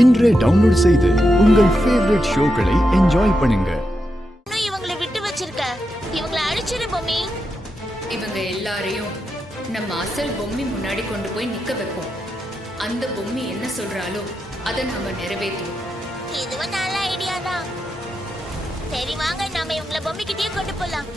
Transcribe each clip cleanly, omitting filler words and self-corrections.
இன்றே டவுன்லோட் செய்து உங்கள் ஃபேவரட் ஷோக்களை என்ஜாய் பண்ணுங்க. இவங்களை விட்டு வச்சிருக்க, இவங்களை அழிச்சிரு பொம்மி. இவங்க எல்லாரையும் நம்ம அசல் பொம்மி முன்னாடி கொண்டு போய் நிக்க வைப்போம். அந்த பொம்மி என்ன சொல்றாலோ அதை நாம நிறைவேற்றுவோம். இதுவும் நல்ல ஐடியா தான். சரி வாங்க, நாம இவங்களை பொம்மி கிட்டே கொண்டு போலாம்.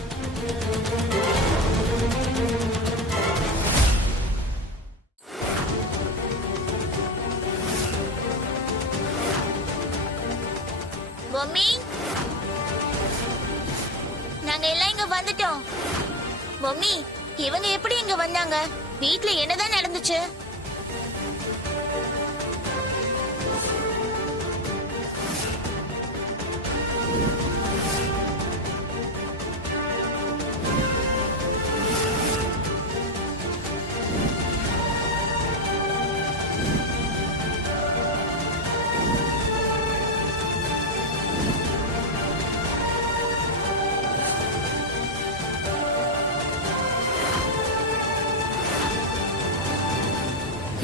பொம்மி, நாங்க எல்லாம் இங்க வந்துட்டோம். பொம்மி, இவங்க எப்படி இங்க வந்தாங்க? வீட்ல என்னதான் நடந்துச்சு?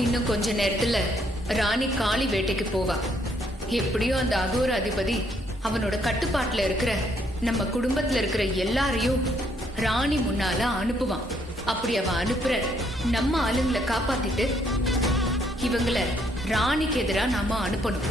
இன்னும் கொஞ்ச நேரத்துல ராணி காளி வேட்டைக்கு போவா. எப்படியோ அந்த அகோர அதிபதி அவனோட கட்டுப்பாட்டுல இருக்கிற நம்ம குடும்பத்துல இருக்கிற எல்லாரையும் ராணி முன்னால அனுப்புவான். அப்படி அவன் அனுப்புற நம்ம ஆளுங்களை காப்பாத்திட்டு இவங்களை ராணிக்கு எதிரா நாம அனுப்பணும்.